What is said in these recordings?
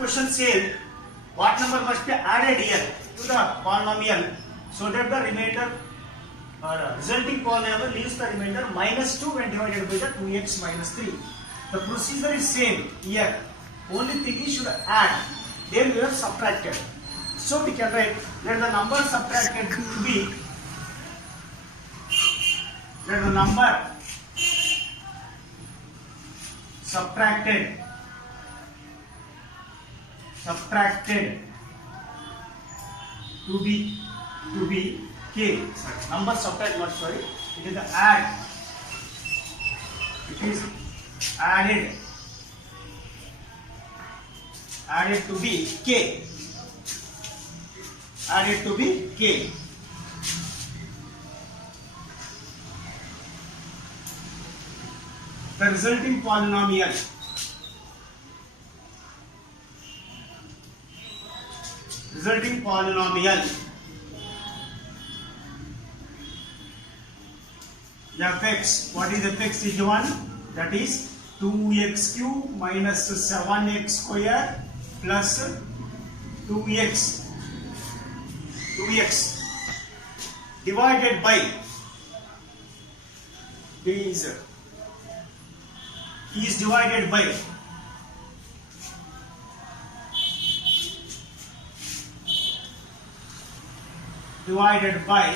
Question said what number must be added here to the polynomial so that the remainder resulting polynomial leaves the remainder -2 when divided by the 2x minus 3. The procedure is same here. Only thing is should add. There we have subtracted. So we can write let the number subtracted to be let the number subtracted to be k. Number subtract not sorry. It is the add. It is added to be k. Added to be k. The resulting polynomial fx. What is fx is given? That is 2x cube minus 7x square plus 2x divided by is divided by divided by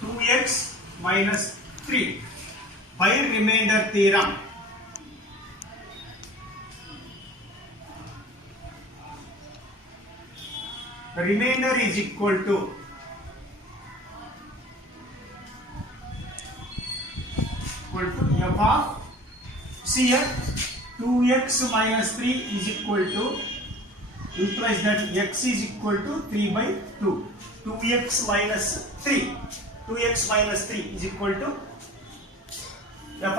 2x minus 3 by remainder theorem. The remainder is equal to f of, see here 2x minus 3 is equal to implies that x is equal to 3 by 2. 2x minus 3 is equal to f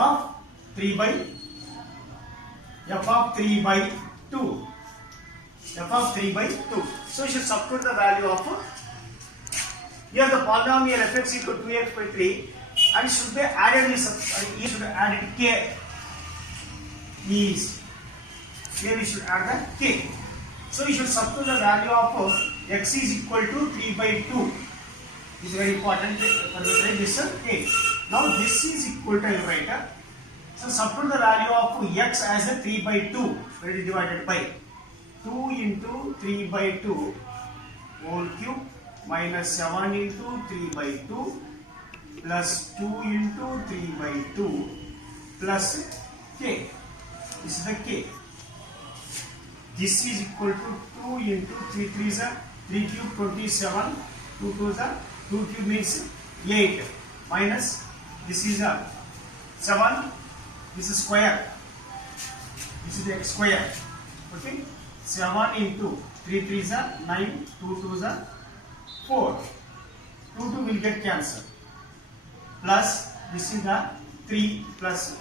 of 3 by 2. So you should substitute the value of here the polynomial fx equal to 2x by 3 and should be added with you should add it k is here we should add the k. So you should substitute the value of x is equal to 3 by 2. This is very important for this k. Now this is equal to right. So substitute the value of x as a 3 by 2 that is divided by 2 into 3 by 2 whole cube minus 7 into 3 by 2 plus 2 into 3 by 2 plus k. This is the k. This is equal to 2 into 3 3 is 3 cube 27, 2 2 is 2 cube means 8 minus this is 7, this is square, this is the x square, okay. 7 into 3 3 is 9, 2 2 is 4, 2 2 will get cancelled, plus this is the 3 plus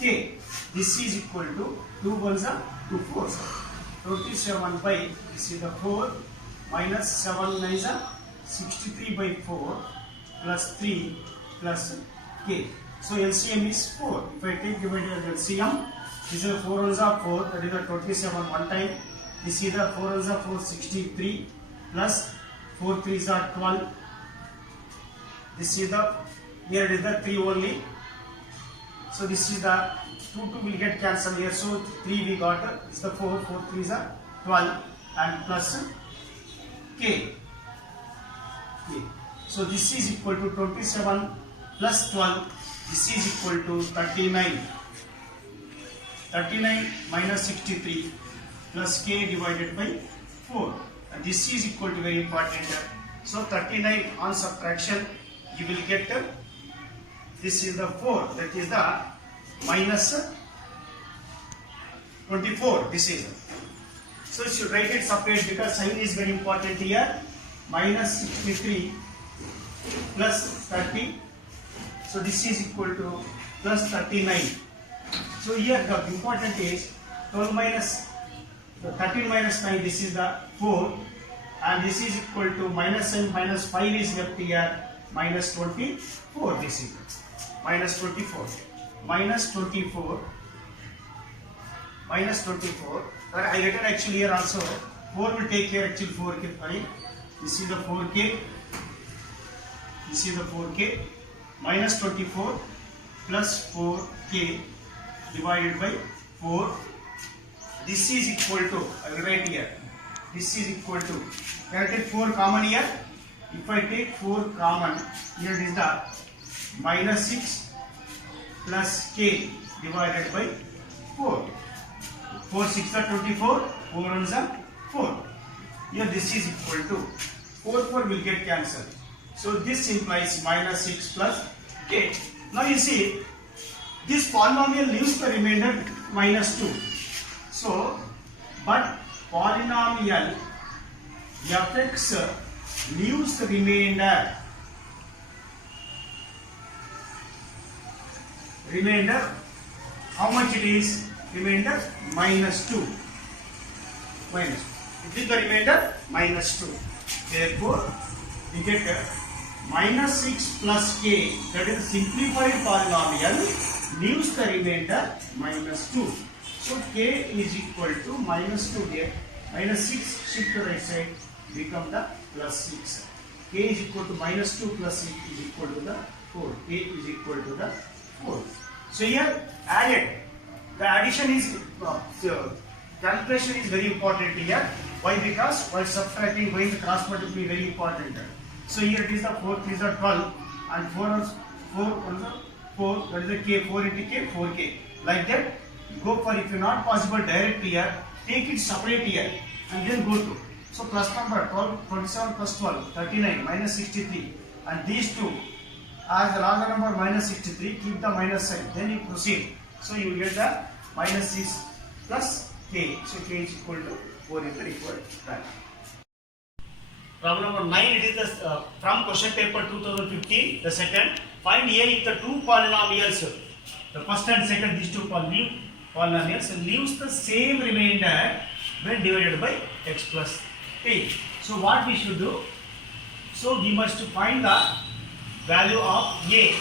k. This is equal to 2 1s are 2 4s. 27 by this is the 4 minus 7 9s are 63 by 4 plus 3 plus k. So LCM is 4. If I take divided LCM, this is 4 1s are 4, that is the 27 one time. This is the 4 1s are 4, 63 plus 4 3s are 12. This is the here it is the 3 only. So this is the 2 2 will get cancelled here. So 3 we got is the 4 4 3s are 12 and plus k. So this is equal to 27 plus 12. This is equal to 39. 39 minus 63 plus k divided by 4. And this is equal to very important. So 39 on subtraction you will get this is the 4, that is the minus 24. This is so you should write it separate because sign is very important here. Minus 63 plus 30. So this is equal to plus 39. So here the important is 12 minus 13 minus 9. This is the 4, and this is equal to minus and minus 5 is left here. Minus 24. This is minus 24. Minus 24. I written actually here also 4 will take here actually 4k. Right? This is the 4k. This is the 4k minus 24 plus 4k divided by 4. This is equal to, I will write here. This is equal to, can I take 4 common here? If I take 4 common, here it is the minus 6 plus k divided by 4. 4 6 are 24, 4 1s are 4. Here this is equal to 4 will get cancelled. So this implies minus 6 plus k. Now you see, this polynomial leaves the remainder minus 2. So, but polynomial fx leaves the remainder. How much it is? Remainder minus 2. Minus 2. It is the remainder minus 2. Therefore, we get minus 6 plus k, that is simplified polynomial, leaves the remainder minus 2. So k is equal to minus 2 here. Minus 6 shift to right side, become the plus 6. K is equal to minus 2 plus 6 is equal to the 4. K is equal to the 4. So here added. The addition is, calculation is very important here. Why? Because while subtracting, going the cross multiply very important. So here it is the 4 is the 12 and 4 on the 4, that is the k, 4 into k, 4k. Like that, go for, if you not possible direct here, take it separate here and then go to. So plus number 12, 27 plus 12, 39 minus 63, and these two as the larger number minus 63, keep the minus sign, then you proceed. So you get the minus 6 plus k. So k is equal to 4 in the required time. Problem number 9, it is the, from question paper 2015, the second. Find a if the two polynomials, the first and second, these two polynomials leaves the same remainder when divided by x plus 3. So what we should do? So we must find the value of a.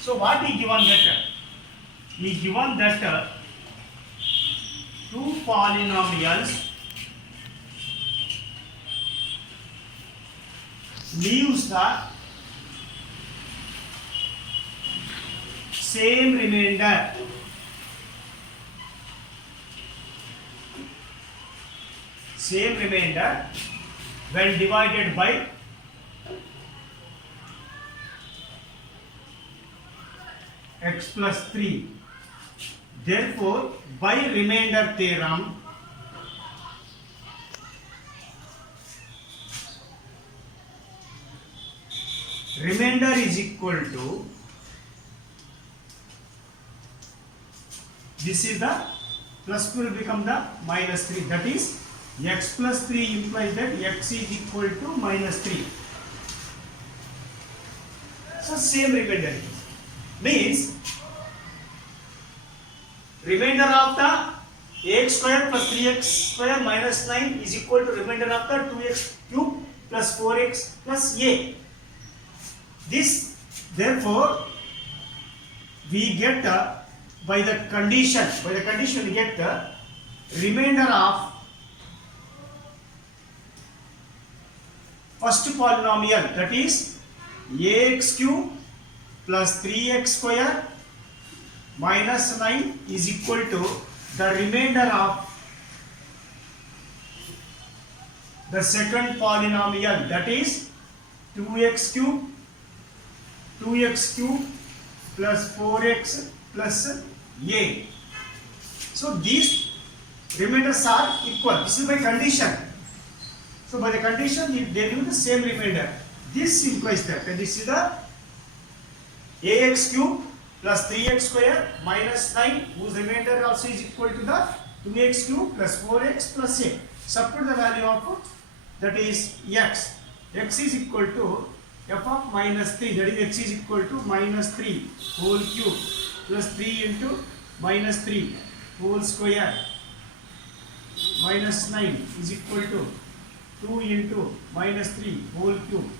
So what we given that? We given that two polynomials leaves the same remainder when divided by x plus 3. Therefore, by remainder theorem, remainder is equal to, this is the plus 2 will become the minus 3. That is, x plus 3 implies that x is equal to minus 3. So same remainder means remainder of the ax square plus 3x square minus 9 is equal to remainder of the 2x cube plus 4x plus a. This, therefore, we get by the condition we get the remainder of first polynomial, that is ax cube plus 3x square minus 9 is equal to the remainder of the second polynomial, that is 2x cube plus 4x plus a. So these remainders are equal. This is by condition. So by the condition, they give the same remainder. This implies that this is the ax cube plus 3x square minus 9, whose remainder also is equal to the 2x cube plus 4x plus a. Substitute the value of, that is x. X is equal to f of minus 3, that is x is equal to minus 3 whole cube plus 3 into minus 3 whole square minus 9 is equal to 2 into minus 3 whole cube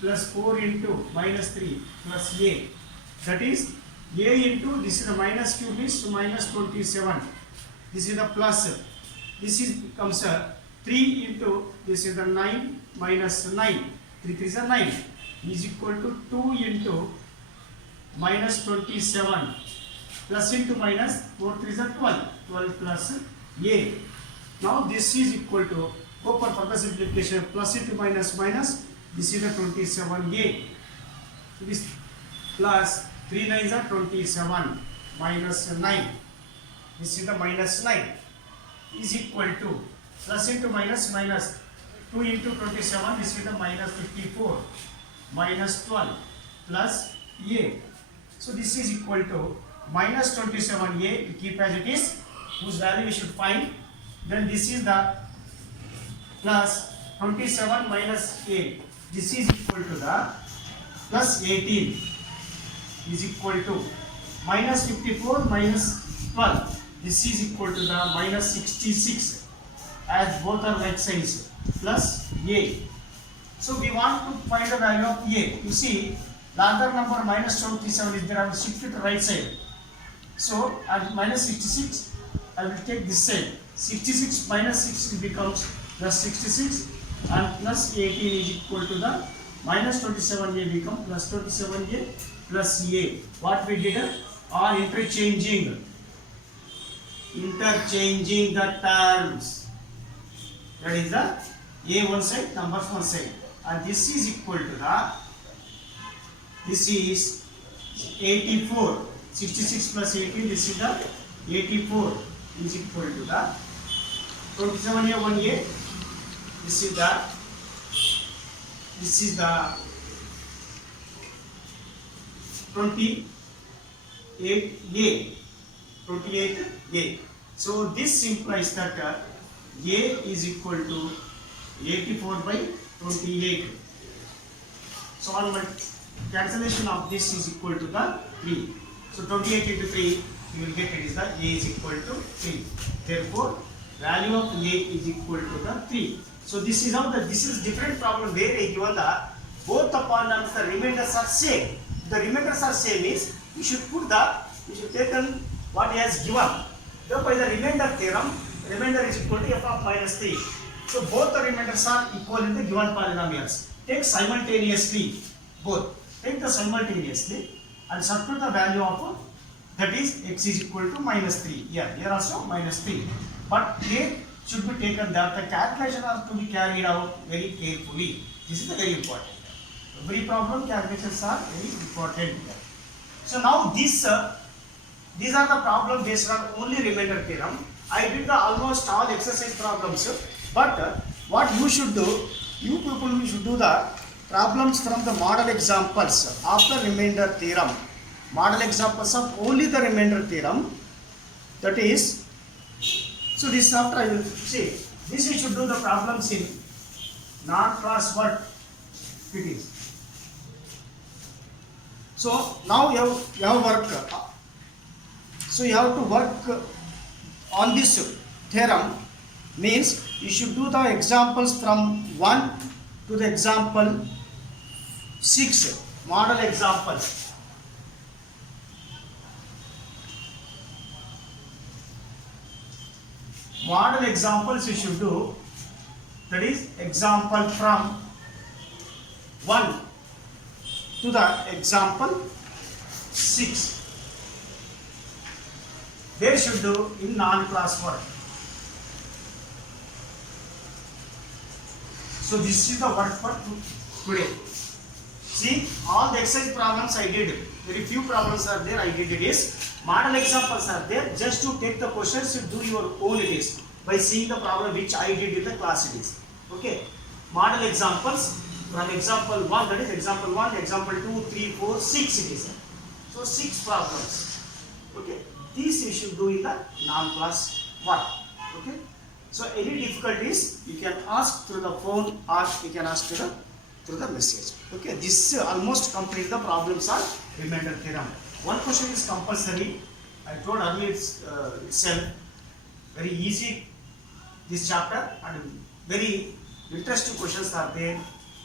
plus 4 into minus 3 plus a. That is a into, this is the minus cube is minus 27. This is the plus this is becomes 3 into this is the 9 minus 9. 3 3 is 9 is equal to 2 into minus 27 plus into minus 4 3 is 12. 12 plus a. Now this is equal to, go for further simplification, plus into minus minus, this is the 27a. So this plus 3 9s are 27 minus 9. This is the minus 9 is equal to, plus into minus minus, 2 into 27, this is the minus 54 minus 12 plus a. So this is equal to minus 27a, we keep as it is, whose value we should find. Then this is the plus 27 minus 8. This is equal to the plus 18 is equal to minus 54 minus 12. This is equal to the minus 66, as both are like signs, plus a. So we want to find the value of a. You see, the other number minus 27 is there. I will shift it to the right side. So at minus 66, I will take this side. 66 minus 60 becomes plus 66, and plus 18 is equal to the minus 27a become plus 27a plus a. What we did are interchanging the terms. That is the a one side, numbers one side, and this is equal to the, this is 84. 66 plus 18, this is the 84 is equal to the 27a 1a. This is the 28a. So this implies that a is equal to 84 by 28. So on my cancellation of this is equal to the 3. So 28 into 3, you will get it is the a is equal to 3. Therefore, value of a is equal to the 3. So this is how this is different problem where a given the both the polynomials, the remainders are same. The remainders are same means you should take what he has given. Therefore, by the remainder theorem, remainder is equal to f of minus 3. So both the remainders are equal in the given polynomials. Take simultaneously both. Take the simultaneously and substitute the value of, that is x is equal to minus 3. Here also minus 3. But here should be taken that the calculation are to be carried out very carefully. This is very important. Every problem calculations are very important. So now these are the problem based on only remainder theorem. I did the almost all exercise problems, but what you should do, you people should do the problems from the model examples of the remainder theorem. Model examples of only the remainder theorem. That is, so this after I will say, this you should do the problems in non-class work fittings. So now you have work. So you have to work on this theorem, means you should do the examples from 1 to the example 6, model examples. Model examples you should do, that is example from 1 to the example 6. They should do in non-class work. So this is the work for today. See, all the exercise problems I did, very few problems are there, I did it is. Model examples are there, just to take the questions, you do your own it is, by seeing the problem which I did in the class it is. Okay, model examples from example 1, that is example 1, example 2, 3, 4, 6 it is. So 6 problems. Okay, these you should do in the non-class work. Okay, so any difficulties you can ask through the phone or you can ask through the message. Okay, this almost complete the problems are remainder theorem. One question is compulsory. I told earlier itself, very easy this chapter, and very interesting questions are there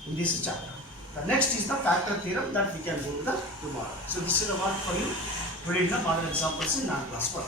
in this chapter. The next is the factor theorem that we can go to the tomorrow. So this is the work for you today in the model examples in non-class work.